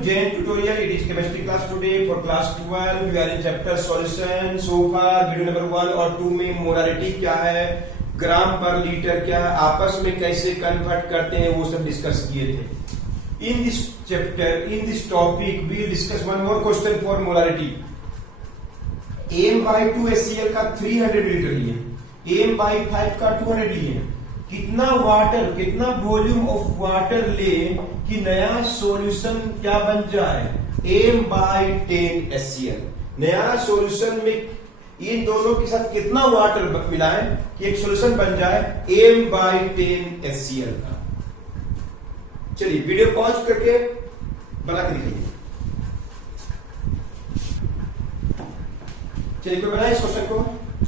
Jain tutorial. It is chemistry class today for class 12. We are in chapter solution. So far video number 1 और 2 में molarity क्या है, ग्राम पर litre क्या है, आपस में कैसे कन्वर्ट करते हैं, वो सब डिस्कस किए थे. In this chapter, in this topic, we will discuss one more question for molarity. M/2HCl का 300 लीटर लिए, M/5 का 200 लिए. कितना वाटर, कितना वॉल्यूम ऑफ वाटर ले कि नया सॉल्यूशन क्या बन जाए, M/10 HCl. नया सॉल्यूशन में इन दोनों के साथ कितना वाटर मिलाएं कि एक सॉल्यूशन बन जाए M/10 HCl का. चलिए वीडियो पॉज करके बना के दिखाइए. चलिए कोई बनाए इस क्वेश्चन को.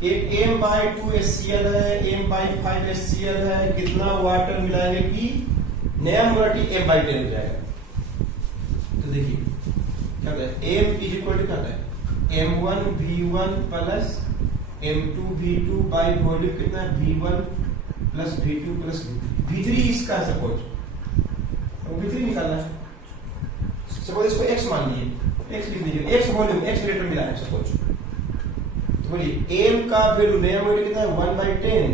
एक M/2 HCl है, M/5 HCl है, कितना वाटर मिलाएंगे कि नया मोलारिटी M/10 हो जाएगा. तो देखिए क्या होता है, M इज इक्वल टू क्या होता है, M1V1 plus M2V2 by volume कितना है, V1 plus V2 plus V3 इसका सपोज V3 निकालना है. सपोज इसको x मान लिए, x लिख दीजिए, x वॉल्यूम, x लीटर मिला है सपोज. तो बोलिए m का वैल्यू नया वैल्यू कितना है 1/10,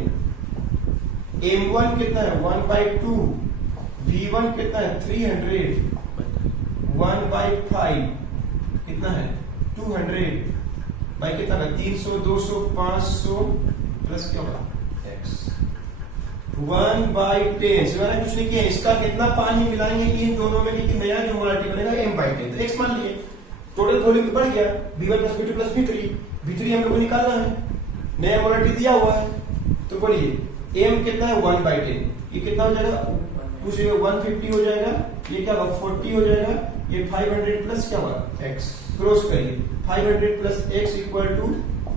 m1 कितना है 1/2, v1 कितना है 300, 1/5 कितना है 200 बाई कितना है 300, 200, 500 प्लस क्या होगा x 1/10. मैंने कुछ नहीं किया, इसका कितना पानी मिलाएंगे इन दोनों में कि नया जो मोलारिटी बनेगा M/10. तो x मान लिए, टोटल वॉल्यूम बढ़ गया v1 plus v2 plus v3 हम लोग को निकालना है, नया मोलारिटी दिया हुआ है. तो बोलिए m कितना है 1/10, ये कितना हो जाएगा, कुछ 150 हो जाएगा, ये क्या होगा 40 हो जाएगा, ये 500 प्लस क्या होगा x. क्रॉस करिए, 500 plus x equal to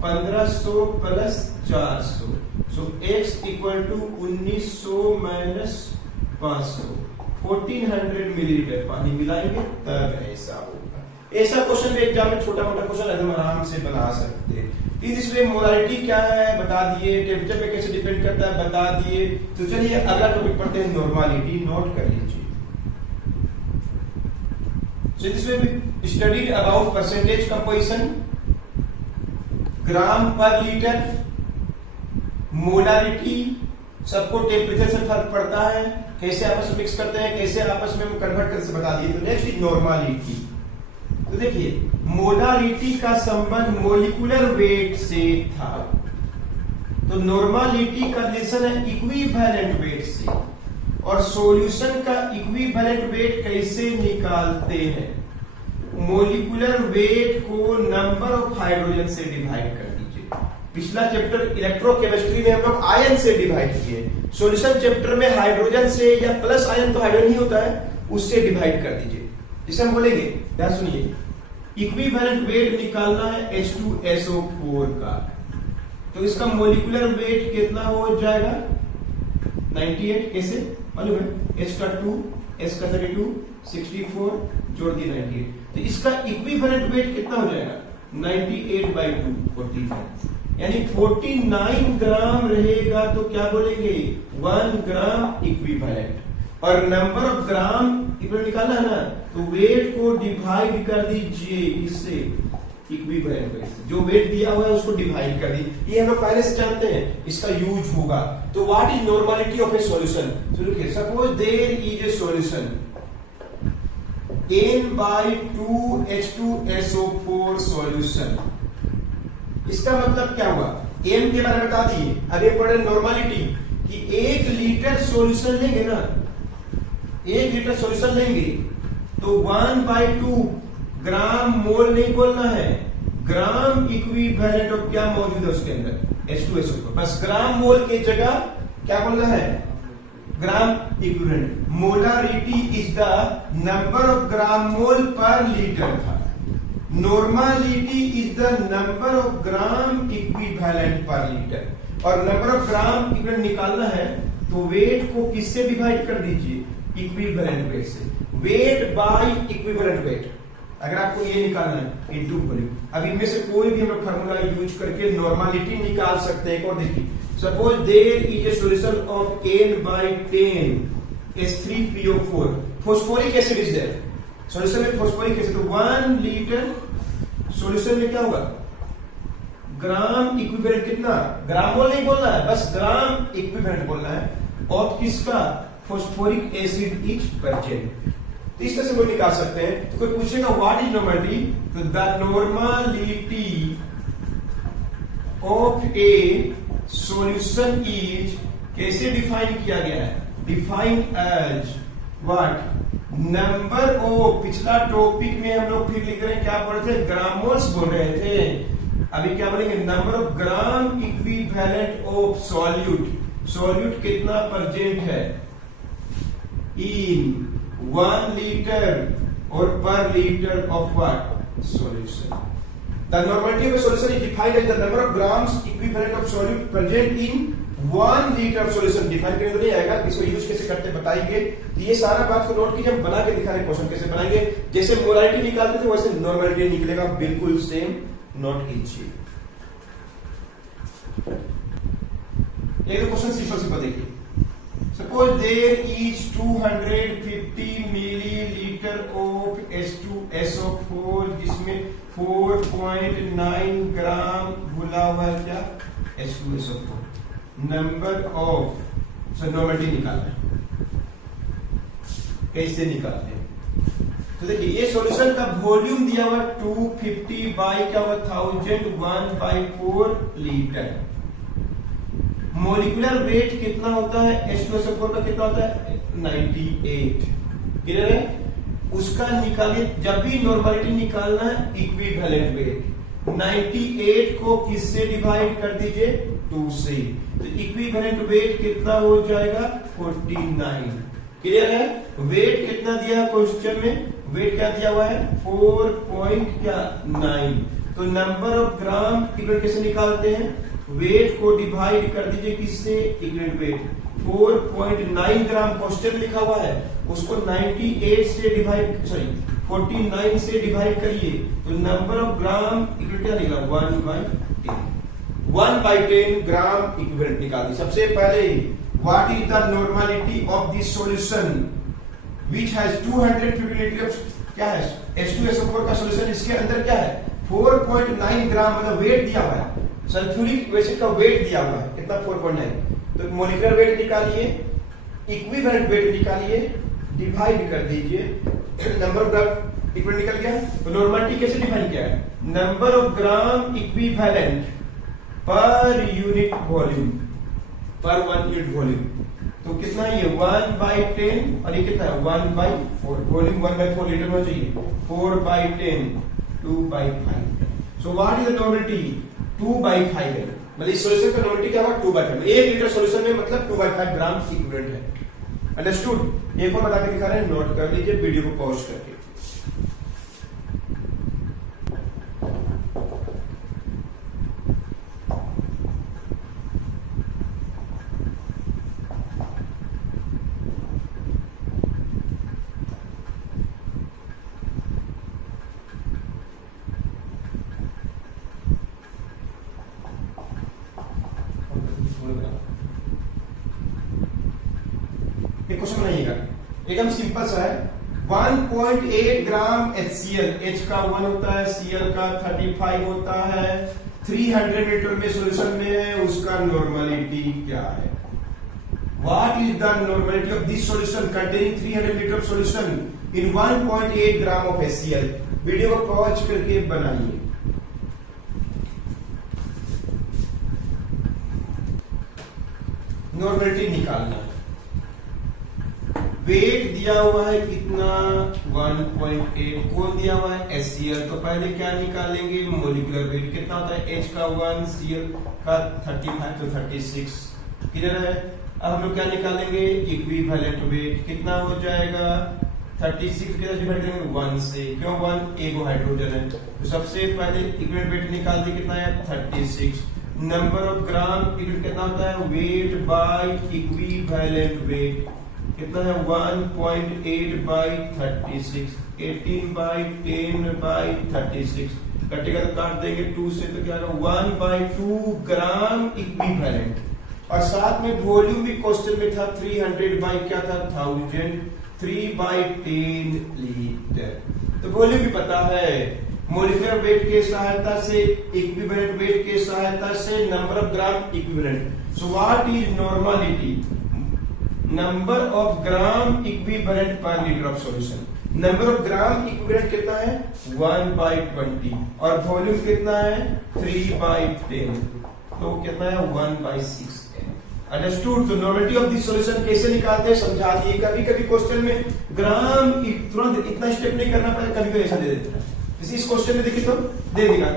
1500 plus 400. So x equal to 1900 minus 500, 1400 millilitre पानी मिलाएंगे तब ऐसा होगा. ऐसा क्वेश्चन भी एग्जाम में छोटा मोटा क्वेश्चन एकदम आराम से बना सकते हैं. इसमें मोलारिटी क्या है बता दिए, टेम्परेचर पे कैसे डिपेंड करता है बता दिए. तो चलिए अगला टॉपिक पढ़ते हैं, नॉर्मालिटी. नोट कर लीजिए. So this way we studied about percentage composition, ग्राम पर लीटर, मोलारिटी, सबको टेम्परेचर से फर्क पड़ता है, कैसे आपस में मिक्स करते हैं, कैसे आपस में कन्वर्ट करके बता दिए. तो नेक्स्ट नॉर्मालिटी. तो देखिए मोलारिटी का संबंध मोलिकुलर वेट से था, तो नॉर्मालिटी का रिलेशन है इक्विवेलेंट वेट से. और सॉल्यूशन का इक्विवेलेंट वेट कैसे निकालते हैं, मोलिकुलर वेट को नंबर ऑफ हाइड्रोजन से डिवाइड कर दीजिए. पिछला चैप्टर इलेक्ट्रोकेमिस्ट्री में हम लोग आयन से डिवाइड किए, सॉल्यूशन चैप्टर में हाइड्रोजन से या प्लस आयन तो हाइड्रोजन ही होता है उससे डिवाइड कर दीजिए. जिसे हम बोलेंगे, ध्यान सुनिए, इक्विवेलेंट वेट निकालना है H2SO4 का. तो इसका मोलिकुलर वेट कितना हो जाएगा 98. कैसे मालूम है, H का 2, S का 32, 64 जोड़ दिए 98. तो इसका इक्विवेलेंट वेट कितना हो जाएगा 98/2, 49. यानी 49 ग्राम रहेगा. तो क्या बोलेंगे 1 ग्राम इक्विवेलेंट. और नंबर ऑफ ग्राम इक्विवेलेंट निकालना है ना, तो वेट को डिवाइड कर दीजिए इससे, इक्विवेलेंट वेट से जो वेट दिया हुआ है उसको डिवाइड कर दीजिए. ये हम लोग पहले से जानते हैं, इसका यूज होगा. तो what is normality of a solution. तो देखिए suppose there is a solution N/2 H2SO4 solution. इसका मतलब क्या हुआ, M के बारे में बता दिए. अब ये पढ़े नॉर्मालिटी कि 1 लीटर सॉल्यूशन लेंगे ना, 1 लीटर सॉल्यूशन लेंगे तो 1/2 ग्राम मोल नहीं बोलना है, ग्राम इक्विवेलेंट ऑफ क्या मौजूद है उसके अंदर H2SO4. बस ग्राम मोल की जगह क्या बोलना है, gram equivalent. Molarity is the number of gram mole per litre था, normality is the number of gram equivalent per litre. और नंबर ऑफ ग्राम इक्विवेलेंट निकालना है तो वेट को किससे डिवाइड कर दीजिए, इक्विवेलेंट वेट से. Weight by equivalent weight. अगर आपको ये निकालना है इनटू वॉल्यूम. अब इनमें से कोई भी हम लोग फार्मूला यूज करके नॉर्मालिटी निकाल सकते हैं. और देखिए suppose there is a solution of N/10 H3PO4 phosphoric acid is there. Solution में फॉस्फोरिक एसिड, तो 1 लीटर सॉल्यूशन में क्या होगा, ग्राम इक्विवेलेंट कितना, ग्राम मोल नहीं बोलना है, बस ग्राम इक्विवेलेंट बोलना है। और किसका, फॉस्फोरिक एसिड इज प्रेजेंट। तो इस तरह से वो निकाल सकते हैं। तो कोई पूछेगा व्हाट इज नॉर्मलिटी, तो the normality of a solution is, कैसे डिफाइन किया गया है, define as what, number of, पिछला टॉपिक में हम लोग फिर लिख रहे हैं क्या पढ़ रहे थे, ग्राम मोल्स बोल रहे थे, अभी क्या बोलेंगे, number of gram equivalent of solute, solute कितना प्रेजेंट है इन 1 लीटर और per litre of what, solution. The normality of solution is defined as the number of grams equivalent of solute present in 1 litre of solution. Define करने तो नहीं आएगा, इसको use कैसे करते बताएंगे। तो ये सारा बात को नोट कीजिए, हम बना के दिखा रहे क्वेश्चन कैसे बनाएंगे, जैसे मोलारिटी निकालते थे वैसे नॉर्मलिटी निकलेगा, बिल्कुल सेम, नोट कीजिए। ये तो क्वेश्चन सिंपल देखिए, suppose there is 250 millilitre of H2SO4 जिसमें 4.9 ग्राम घुला हुआ है क्या, H2SO4। नंबर ऑफ, नॉर्मलिटी निकालना है, कैसे निकालते हैं, तो देखिए ये सॉल्यूशन का वॉल्यूम दिया हुआ 250 बाई क्या हुआ 1000, 1/4 लीटर। मोलिकुलर वेट कितना होता है H2SO4 का, कितना होता है 98, क्लियर है। उसका निकालिए, जब भी नॉर्मलिटी निकालना है इक्विवेलेंट वेट, 98 को किससे डिवाइड कर दीजिए, 2 से, तो इक्विवेलेंट वेट कितना हो जाएगा 49, क्लियर है। वेट कितना दिया है क्वेश्चन में, वेट क्या दिया हुआ है 4.9, तो नंबर ऑफ ग्राम इक्विवेलेंट कैसे निकालते हैं, वेट को डिवाइड कर दीजिए किससे, इक्विवेलेंट वेट, 4.9 ग्राम क्वेश्चन लिखा हुआ है, उसको 98 से डिवाइड, सॉरी 49 से डिवाइड करिए, तो नंबर ऑफ ग्राम इक्विवेलेंट क्या निकला 1/10 ग्राम इक्विवेलेंट निकाल दी। सबसे पहले what is the normality of this solution which has 250 litre, क्या है H2SO4 का सॉल्यूशन, इसके अंदर क्या है 4.9 ग्राम, मतलब वेट दिया हुआ है, सल्फ्यूरिक एसिड का वेट दिया हुआ है कितना 4.9, तो मोलिकुलर वेट निकालिए, इक्विवेलेंट वेट निकालिए, डिवाइड कर दीजिए, नंबर ऑफ ग्राम इक्विवेलेंट निकल गया। तो नॉर्मलिटी कैसे डिफाइन किया है, number of gram equivalent per unit volume, पर 1 यूनिट वॉल्यूम, तो कितना ये 1/10 और ये कितना है 1/4, वॉल्यूम 1/4 लीटर होना चाहिए, 4/10 2/5। So what is the normality 2/5 है, मतलब इस सॉल्यूशन का नॉर्मलिटी क्या होगा 2/5, 1 लीटर सॉल्यूशन में मतलब 2/5 ग्राम इक्विवेलेंट है। अंडरस्टूड। एक और बता के दिखा रहे हैं, नोट कर लीजिए वीडियो को पॉज करके। क्वेश्चन बनाइएगा, एकदम सिंपल सा है। 1.8 ग्राम HCl, H का 1 होता है, Cl का 35 होता है, 300 लीटर में सॉल्यूशन में है, उसका नॉर्मलिटी क्या है। What is the normality of this solution containing 300 litre of solution in 1.8 gram of HCl। Video को पॉज करके बनाइए। नॉर्मलिटी निकालना, वेट दिया हुआ है कितना 1.8, कौन दिया हुआ है HCl, तो पहले क्या निकालेंगे मोलिकुलर वेट कितना होता है, H का 1 Cl का 35 तो 36, क्लियर है। अब हम लोग क्या निकालेंगे इक्विवेलेंट वेट, कितना हो जाएगा 36 के डिवाइड करेंगे 1 से, क्यों 1 एगो हाइड्रोजन है, तो सबसे पहले इक्विवेलेंट वेट निकाल दे, कितना है 36। नंबर ऑफ ग्राम इक्विवेलेंट कितना होता है, वेट बाय इक्विवेलेंट वेट कितना है 1.8/36, 18/10/36, कटेगा तो काट देंगे 2 से, तो क्या होगा 1/2 ग्राम इक्विवेलेंट। और साथ में वॉल्यूम भी क्वेश्चन में था 300 बाई क्या था 1000, 3/10 लीटर। तो वॉल्यूम भी पता है, मोलिकुलर वेट के सहायता से, इक्विवेलेंट वेट के सहायता से number of gram equivalent. So what is normality? Number of gram equivalent per litre of solution. Number of gram equivalent कितना है? 1/20 और वॉल्यूम कितना है? 3/10, तो कितना है? 1/6। अंडरस्टूड? तो नॉर्मलिटी ऑफ दिस सॉल्यूशन कैसे निकालते हैं समझा दिए। कभी कभी क्वेश्चन में ग्राम तुरंत इतना स्टेप नहीं करना पड़ेगा, कभी कभी ऐसा दे देता है। इस क्वेश्चन में देखिए तो दे देगा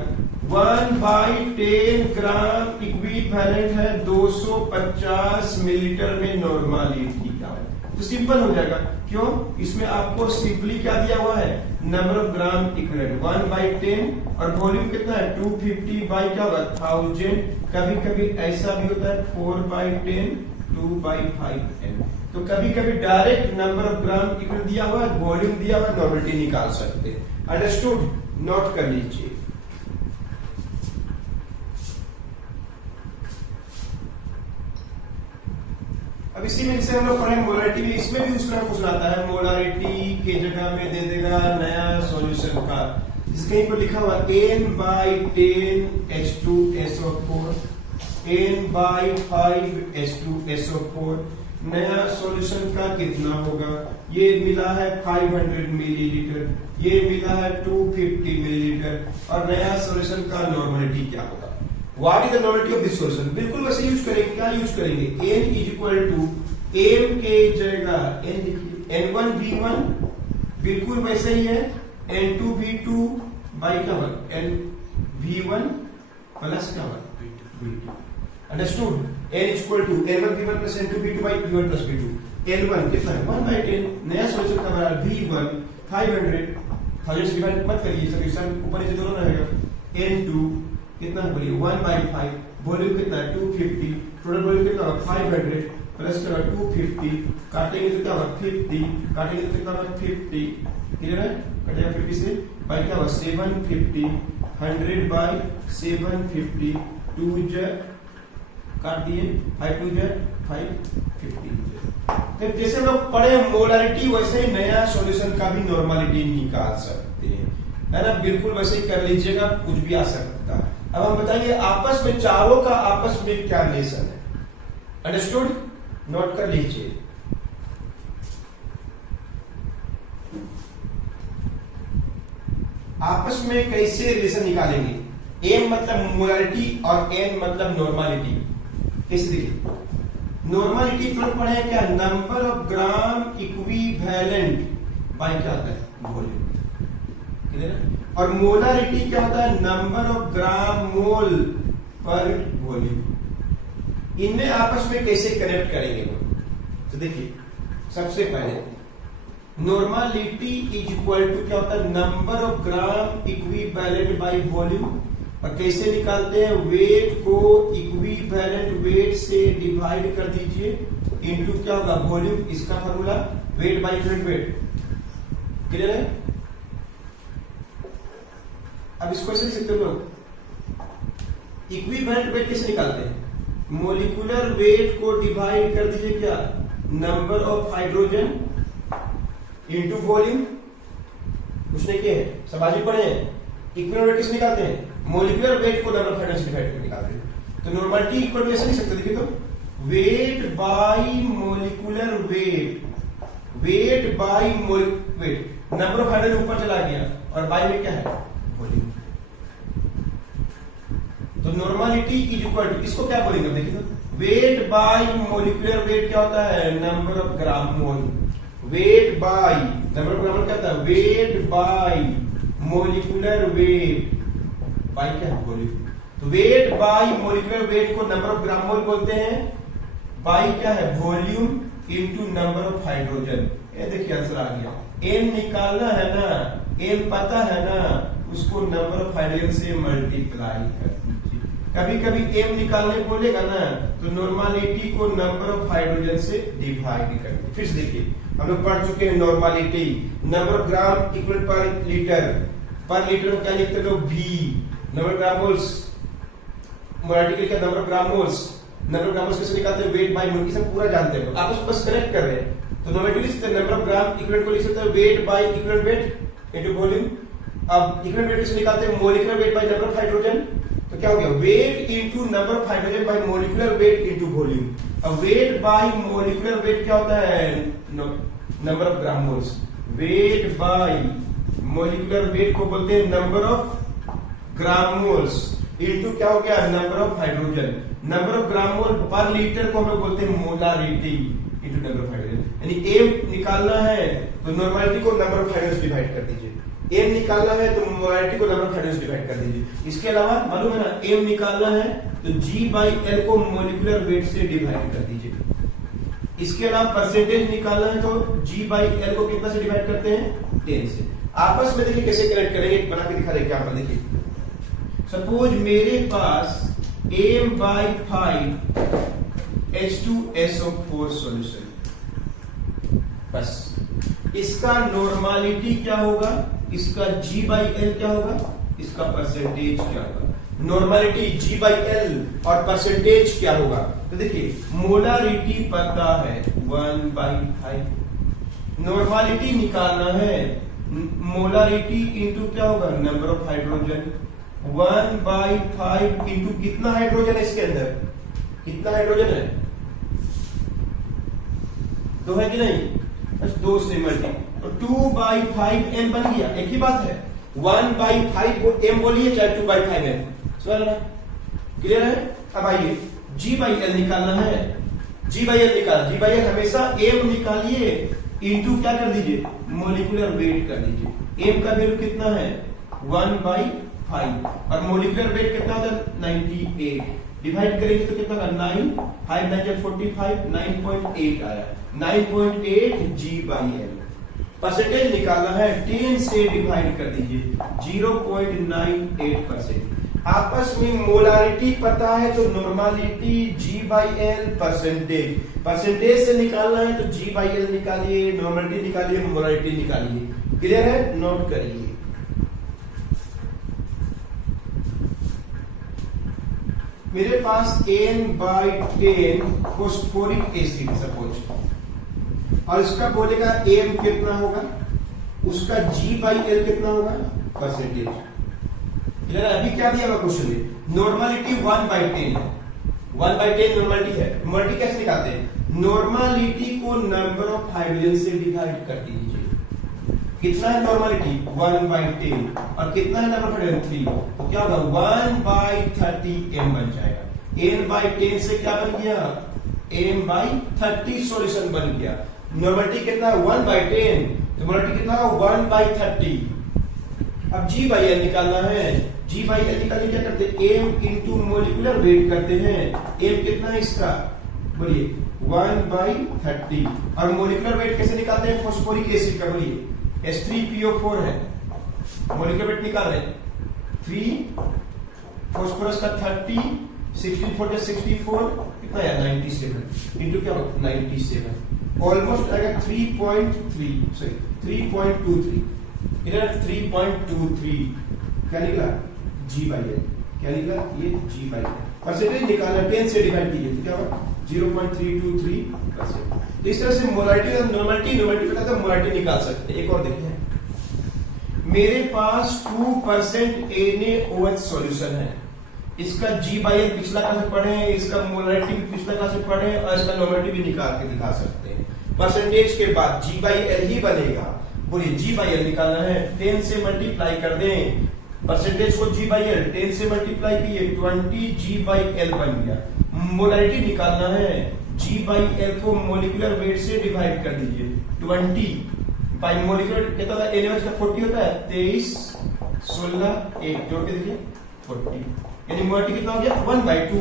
1/10 ग्राम इक्विवेलेंट है 250 मिलीलीटर में नॉर्मलिटी का। तो सिंपल हो जाएगा, क्यों? इसमें आपको सिंपली क्या दिया हुआ है? नंबर ऑफ ग्राम इक्विवेलेंट 1/10 और वॉल्यूम कितना है? 250 बाई क्या होगा? 1000। कभी कभी ऐसा भी होता है 4/10, 2/5n। तो कभी कभी direct number of gram equivalent दिया हुआ है, वॉल्यूम दिया हुआ है, नॉर्मलिटी निकाल सकते हैं। अंडरस्टूड? नोट कर लीजिए। अब इसी में जैसे हम लोग पढ़े मोलारिटी भी, इसमें भी उसका कुछ आता है। मोलारिटी के जगह में दे देगा नया सॉल्यूशन का, इस कहीं पर लिखा हुआ n/10 H2SO4, n/5 H2SO4। नया सॉल्यूशन का कितना होगा? ये मिला है 500 मिलीलीटर, ये मिला है 250 मिलीलीटर और नया सॉल्यूशन का नॉर्मलिटी क्या होगा? What is the normality of this solution? बिल्कुल वैसे यूज करेंगे। क्या यूज करेंगे? n is equal to m के जगह n लिखिए, n1v1 बिल्कुल वैसे ही है, n2v2 बाई क्या होगा? nv1 प्लस क्या होगा? v2। Understood? n is equal to n1v1 plus n2v2 by v1 plus v2। n1 कितना है? 1/10। नया सॉल्यूशन का बराबर v1 500 से डिवाइड मत करिए, सॉल्यूशन ऊपर नीचे दोनों रहेगा। n2 कितना है बोलिए? 1/5। वॉल्यूम कितना है? 250। टोटल वॉल्यूम कितना होगा? 500 प्लस क्या होगा? 250। काटेंगे तो क्या होगा? 50। काटेंगे तो कितना होगा? 50। क्लियर है? कटेगा 50 से बाई क्या होगा? 750। 100 बाई 750, 2 ज काट दिए, 5 2 ज 550। तो जैसे हम लोग पढ़े मोलारिटी, वैसे ही नया सॉल्यूशन का भी नॉर्मलिटी निकाल सकते हैं, है ना? बिल्कुल वैसे ही कर लीजिएगा, कुछ भी आ सकता है। अब हम बताएंगे आपस में, चारों का आपस में क्या रिलेशन है। अंडरस्टूड? नोट कर लीजिए। आपस में कैसे रिलेशन निकालेंगे? m मतलब मोलारिटी और n मतलब नॉर्मलिटी। कैसे देखिए? नॉर्मलिटी तुरंत पढ़े क्या? Number of gram equivalent by क्या होता है? वॉल्यूम। क्लियर है? और मोलारिटी क्या होता है? नंबर ऑफ ग्राम मोल पर वॉल्यूम। इनमें आपस में कैसे कनेक्ट करेंगे लोग? तो देखिए, सबसे पहले नॉर्मलिटी इज इक्वल टू क्या होता है? Number of gram equivalent by volume. और कैसे निकालते हैं? वेट को इक्विवेलेंट वेट से डिवाइड कर दीजिए इनटू क्या होगा? वॉल्यूम। इसका formula weight by equivalent weight. Clear है? अब इसको ऐसे लिख सकते हो लोग, इक्विवेलेंट वेट कैसे निकालते हैं? मोलिकुलर वेट को डिवाइड कर दीजिए क्या? Number of hydrogen into volume. कुछ नहीं किए, सब आज ही पढ़े हैं। इक्विवेलेंट वेट कैसे निकालते हैं? मोलिकुलर वेट को नंबर ऑफ हाइड्रोजन से डिवाइड करके निकालते हैं। तो नॉर्मलिटी इक्वल टू ऐसे लिख सकते, देखिए तो weight by molecular wait, weight by wait, number of hydrogen ऊपर चला गया और बाई में क्या है? वॉल्यूम। तो नॉर्मलिटी इज इक्वल टू, इसको क्या बोलेंगे देखिए तो, वेट बाई मोलिकुलर वेट क्या होता है? Number of gram mole. Weight by number of gram क्या होता है? Weight by molecular weight by क्या है? वॉल्यूम। तो वेट बाई मोलिकुलर वेट को नंबर ऑफ ग्राम मोल बोलते हैं, बाई क्या है? Volume into number of hydrogen. ये देखिए आंसर आ गया। n निकालना है ना, n पता है ना, उसको नंबर ऑफ हाइड्रोजन से मल्टीप्लाई कर दीजिए। कभी कभी m निकालने बोलेगा ना, तो नॉर्मलिटी को नंबर ऑफ हाइड्रोजन से डिवाइड कर दीजिए। फिर से देखिए, हम लोग पढ़ चुके हैं normality, number of gram equal पर लीटर में क्या लिखते लोग? v। नंबर ग्राम मोल्स, मोलारिटी का number of gram moles, number of gram moles कैसे निकालते हैं? वेट बाई मोल। ये सब पूरा जानते हैं, आपस में बस कनेक्ट कर रहे हैं। तो नॉर्मलिटी लिख सकते हैं नंबर ऑफ ग्राम, इक्विवेलेंट को लिख सकते हैं wait by equivalent weight into volume. अब इक्विवेलेंट वेट से निकालते हैं molecular weight by number of hydrogen, तो क्या हो गया weight into number of hydrogen bye molecular weight into volume. अब वेट बाय मॉलिक्यूलर वेट क्या होता है number of gram moles, weight by molecular weight को बोलते हैं number of gram moles into क्या हो गया number of hydrogen. Number of gram mole per litre को हम लोग बोलते हैं molarity into number of hydrogen. यानी एम निकालना है तो नॉर्मलिटी को नंबर ऑफ हाइड्रोजन डिवाइड कर दीजिए, एम निकालना है तो मोलारिटी को नंबर ऑफ हाइड्रोजन डिवाइड कर दीजिए। इसके अलावा मालूम है ना एम निकालना है तो जी बाई एल को मोलिकुलर वेट से डिवाइड कर दीजिए। इसके अलावा परसेंटेज निकालना है तो जी बाई एल को कितना से डिवाइड करते हैं 10 से। आपस में देखिए कैसे कनेक्ट करेंगे, बना के दिखा रहे क्या पर देखिए। सपोज मेरे पास m बाई 5 H2SO4 सॉल्यूशन, बस इसका नॉर्मलिटी क्या होगा, इसका G बाई एल क्या होगा, इसका परसेंटेज क्या होगा। नॉर्मलिटी G बाई एल और परसेंटेज क्या होगा, तो देखिए मोलारिटी पता है 1/5, नॉर्मलिटी निकालना है मोलारिटी इंटू क्या होगा नंबर ऑफ हाइड्रोजन 1/5 इंटू कितना हाइड्रोजन है इसके अंदर, कितना हाइड्रोजन है, 2 है कि नहीं, बस 2 से मल्टी तो 2/5 m बन गया। एक ही बात है 1/5 m बोलिए चाहे 2/5 m, समझ रहा, क्लियर है। अब आइए G बाई एल निकालना है, G बाई एल निकाल, G बाई एल हमेशा m निकालिए इंटू क्या कर दीजिए मोलिकुलर वेट कर दीजिए। m का वैल्यू कितना है 1/5 और मोलिकुलर वेट कितना होता है 98, डिवाइड करेंगे तो कितना होगा 9, 5 9 45, 9.8 आया, 9.8 G बाई एल। परसेंटेज निकालना है 10 से डिवाइड कर दीजिए 0.98%। आपस में मोलारिटी पता है तो normality G by L, percentage, percentage से निकालना है तो G बाई एल निकालिए, नॉर्मलिटी निकालिए, मोलारिटी निकालिए। क्लियर है, नोट करिए। मेरे पास N/10 फॉस्फोरिक एसिड सपोज, और इसका बोलेगा M कितना होगा, उसका G बाई एल कितना होगा परसेंटेज। अभी क्या दिया हुआ क्वेश्चन में नॉर्मलिटी 1/10 है, 1/10 नॉर्मलिटी है। नॉर्मलिटी कैसे निकालते हैं, नॉर्मलिटी को नंबर ऑफ हाइड्रोजन से डिवाइड कर दीजिए। कितना है नॉर्मलिटी 1/10 और कितना है नंबर ऑफ हाइड्रोजन 3, तो क्या होगा 1/30 m बन जाएगा। n/10 से क्या बन गया m/30 सॉल्यूशन बन गया। नॉर्मलिटी कितना है 1/10, तो नॉर्मलिटी कितना होगा 1/30। अब G बाई एल निकालना है, G बाई एल निकालने क्या करते हैं m इंटू मोलिकुलर वेट करते हैं। m कितना है इसका बोलिए 1/30 और मोलिकुलर वेट कैसे निकालते हैं फॉस्फोरिक एसिड का, बोलिए H3PO4 है, मोलिकुलर वेट निकाल रहे हैं 3 फॉस्फोरस का 30, 64 64 कितना है 97 इंटू क्या होगा 97, ऑलमोस्ट आएगा 3.23 इधर 3.23 क्या निकला G बाई एल, क्या निकला ये G बाई एल। परसेंटेज निकालना 10 से डिवाइड कीजिए तो क्या होगा 0.323%। इस तरह से मोलारिटी और नॉर्मलिटी पता था मोलारिटी निकाल सकते हैं। एक और देखते हैं, मेरे पास 2% NaOH सॉल्यूशन है, इसका G बाई एल पिछला क्लास में पढ़े हैं, इसका मोलारिटी भी पिछला क्लास में पढ़े हैं और इसका नॉर्मलिटी भी निकाल के दिखा सकते हैं। परसेंटेज के बाद G बाई एल ही बनेगा, बोलिए G बाई एल निकालना है 10 से मल्टीप्लाई कर दें परसेंटेज को G बाई एल, 10 से मल्टीप्लाई किए 20 G बाई एल बन गया। मोलारिटी निकालना है G बाई एल को मोलिकुलर वेट से डिवाइड कर दीजिए 20 बाई मोलिकुलर कितना था NaOH का 40 होता है 23 16 1 जोड़ के देखिए 40, यानी मोलारिटी कितना हो गया 1/2।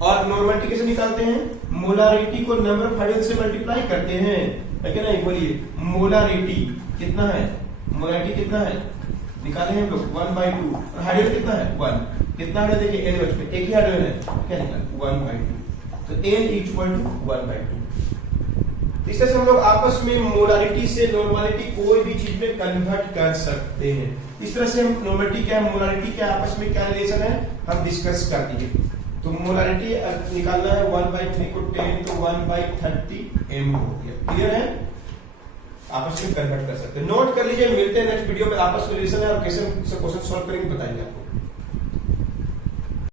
और नॉर्मलिटी कैसे निकालते हैं, मोलारिटी को नंबर ऑफ हाइड्रोजन से मल्टीप्लाई करते हैं, है क्या नहीं, बोलिए मोलारिटी कितना है, मोलारिटी कितना है निकाले हम लोग 1/2 और हाइड्रोजन कितना है 1, कितना हाइड्रोजन देखिए NaOH में एक ही हाइड्रोजन है, क्या निकाला 1/2, तो N = 1/2। इस तरह से हम लोग आपस में मोलारिटी से नॉर्मलिटी कोई भी चीज में कन्वर्ट कर सकते हैं। इस तरह से हम नॉर्मलिटी क्या है मोलारिटी क्या आपस में क्या रिलेशन है हम डिस्कस कर दिए। तो मोलारिटी निकालना है 1/3 को 10 तो 1/30 m हो गया। क्लियर है। आपस में कन्वर्ट कर सकते हैं। नोट कर लीजिए, मिलते हैं नेक्स्ट वीडियो में, आपस में रिलेशन है और कैसे क्वेश्चन सॉल्व करेंगे बताएंगे आपको।